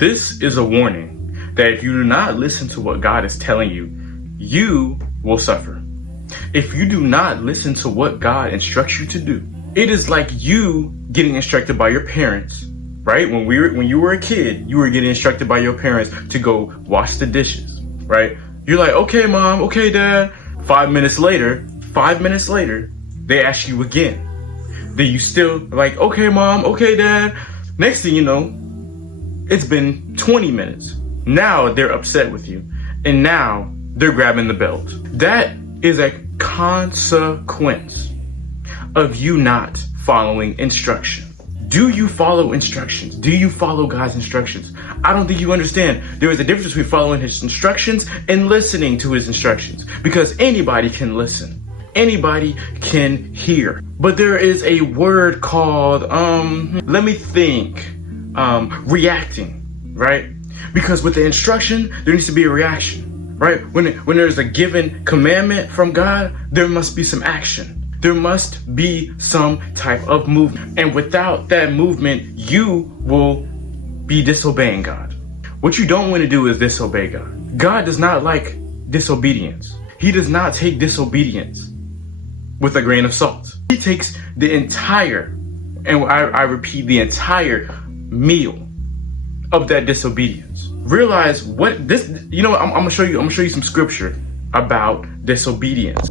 This is a warning that if you do not listen to what God is telling you, you will suffer. If you do not listen to what God instructs you to do, it is like you getting instructed by your parents, right? When you were a kid, you were getting instructed by your parents to go wash the dishes, right? You're like, okay, mom, okay, dad. 5 minutes later, they ask you again. Then you still like, okay, mom, okay, dad. Next thing you know, it's been 20 minutes. Now they're upset with you. And now they're grabbing the belt. That is a consequence of you not following instruction. Do you follow instructions? Do you follow God's instructions? I don't think you understand. There is a difference between following his instructions and listening to his instructions, because anybody can listen. Anybody can hear. But there is a word called, reacting, right? Because with the instruction, there needs to be a reaction, right? When there's a given commandment from God, there must be some action. There must be some type of movement. And without that movement, you will be disobeying God. What you don't want to do is disobey God. God does not like disobedience. He does not take disobedience with a grain of salt. He takes the entire, and I repeat, the entire meal of that disobedience. Realize what this, I'm gonna show you some scripture about disobedience.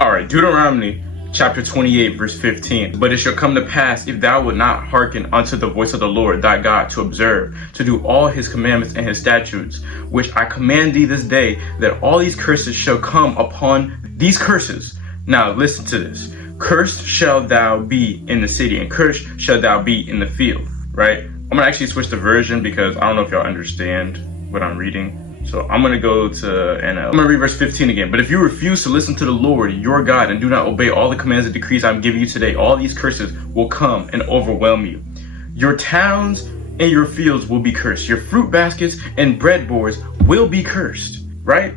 All right, Deuteronomy chapter 28, verse 15. But it shall come to pass, if thou wilt not hearken unto the voice of the Lord thy God, to observe, to do all his commandments and his statutes, which I command thee this day, that all these curses shall come upon these curses. Now listen to this. Cursed shall thou be in the city, and cursed shall thou be in the field, right? I'm gonna actually switch the version because I don't know if y'all understand what I'm reading. So I'm going to go to NL. I'm going to read verse 15 again. But if you refuse to listen to the Lord, your God, and do not obey all the commands and decrees I'm giving you today, all these curses will come and overwhelm you. Your towns and your fields will be cursed. Your fruit baskets and bread boards will be cursed, right?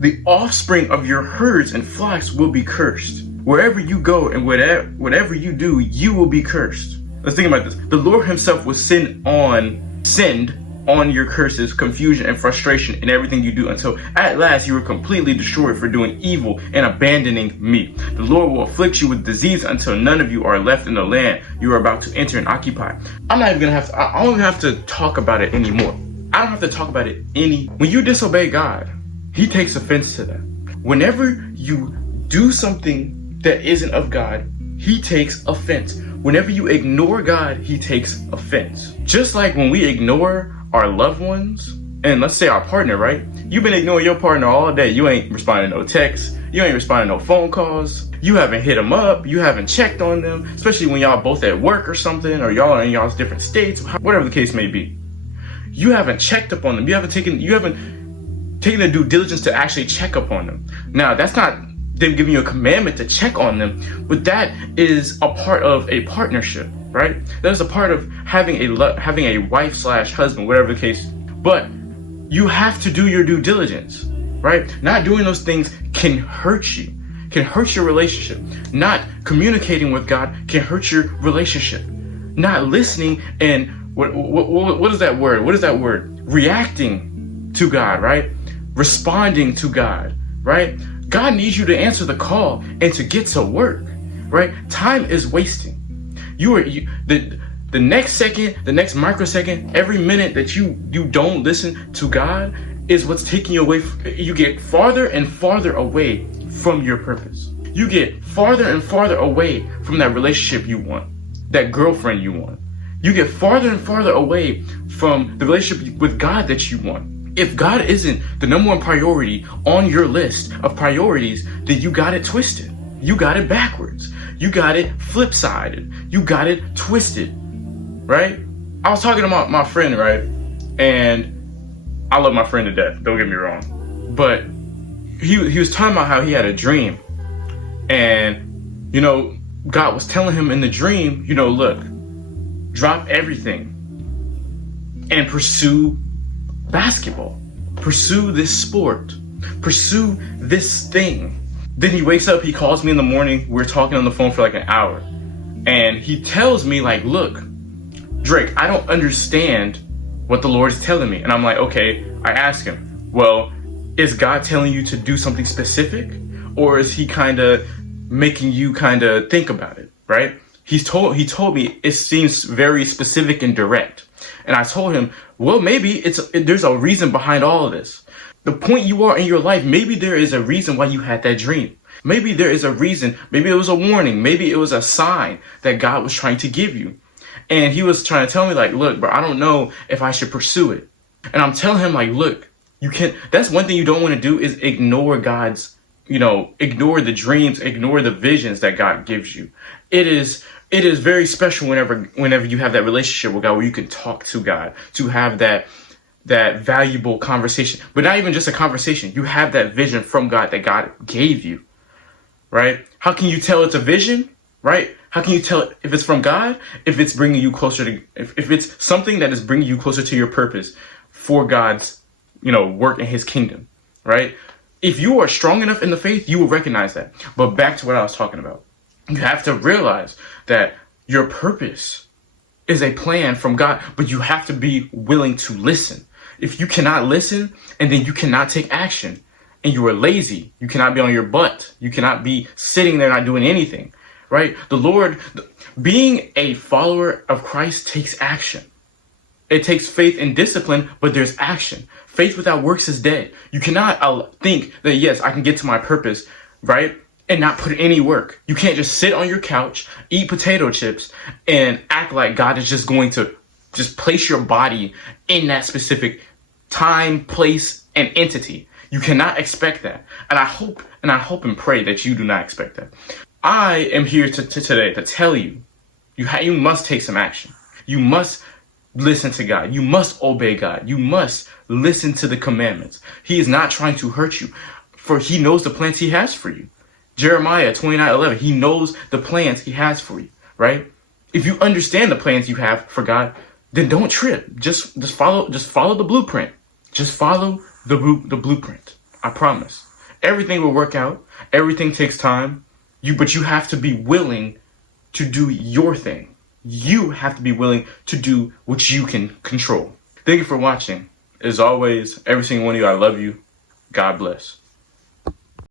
The offspring of your herds and flocks will be cursed. Wherever you go and whatever you do, you will be cursed. Let's think about this. The Lord himself will send on your curses, confusion, and frustration in everything you do, until at last you are completely destroyed for doing evil and abandoning me. The Lord will afflict you with disease until none of you are left in the land you are about to enter and occupy. I don't have to talk about it anymore. I don't have to talk about it when you disobey God, he takes offense to that. Whenever you do something that isn't of God, he takes offense. Whenever you ignore God, he takes offense. Just like when we ignore our loved ones, and let's say our partner, right? You've been ignoring your partner all day. You ain't responding to no texts. You ain't responding to no phone calls. You haven't hit them up. You haven't checked on them, especially when y'all both at work or something, or y'all are in y'all's different states, whatever the case may be. You haven't checked up on them. You haven't taken the due diligence to actually check up on them. Now, that's not them giving you a commandment to check on them, but that is a part of a partnership, right? That is a part of having a wife/husband, whatever the case. But you have to do your due diligence, right? Not doing those things can hurt you, can hurt your relationship. Not communicating with God can hurt your relationship. Not listening and what is that word? What is that word? Reacting to God, right? Responding to God, right? God needs you to answer the call and to get to work, right? Time is wasting. The next second, the next microsecond, every minute that you don't listen to God is what's taking you away. You get farther and farther away from your purpose. You get farther and farther away from that relationship you want, that girlfriend you want. You get farther and farther away from the relationship with God that you want. If God isn't the number one priority on your list of priorities, then you got it twisted. You got it backwards. You got it flip-sided. You got it twisted, right? I was talking to my friend, right? And I love my friend to death, don't get me wrong. But he was talking about how he had a dream. And, God was telling him in the dream, look, drop everything and pursue basketball. Pursue this sport. Pursue this thing. Then he wakes up, he calls me in the morning, we're talking on the phone for like an hour. And he tells me like, look, Drake, I don't understand what the Lord is telling me. And I'm like, okay, I ask him, well, is God telling you to do something specific, or is he kind of making you kind of think about it, right? He told me it seems very specific and direct. And I told him, well, maybe there's a reason behind all of this. The point you are in your life, maybe there is a reason why you had that dream. Maybe there is a reason. Maybe it was a warning. Maybe it was a sign that God was trying to give you. And he was trying to tell me, like, look, bro, I don't know if I should pursue it. And I'm telling him, like, look, you can't. That's one thing you don't want to do, is ignore God's, ignore the dreams, ignore the visions that God gives you. It is very special whenever you have that relationship with God, where you can talk to God, to have that valuable conversation. But not even just a conversation. You have that vision from God that God gave you, right? How can you tell it's a vision, right? How can you tell if it's from God, if it's bringing you closer to, if it's something that is bringing you closer to your purpose for God's, work in his kingdom, right? If you are strong enough in the faith, you will recognize that. But back to what I was talking about. You have to realize that your purpose is a plan from God, but you have to be willing to listen. If you cannot listen, and then you cannot take action, and you are lazy, you cannot be on your butt, you cannot be sitting there not doing anything, right? Being a follower of Christ takes action. It takes faith and discipline, but there's action. Faith without works is dead. You cannot think that, yes, I can get to my purpose, right, and not put any work. You can't just sit on your couch, eat potato chips, and act like God is just going to just place your body in that specific time, place, and entity. You cannot expect that. And I hope and pray that you do not expect that. I am here today to tell you, you must take some action. You must listen to God. You must obey God. You must listen to the commandments. He is not trying to hurt you, for he knows the plans he has for you. Jeremiah 29:11, he knows the plans he has for you, right? If you understand the plans you have for God, then don't trip. Just follow the blueprint. Just follow the blueprint. I promise. Everything will work out. Everything takes time. But you have to be willing to do your thing. You have to be willing to do what you can control. Thank you for watching. As always, every single one of you, I love you. God bless.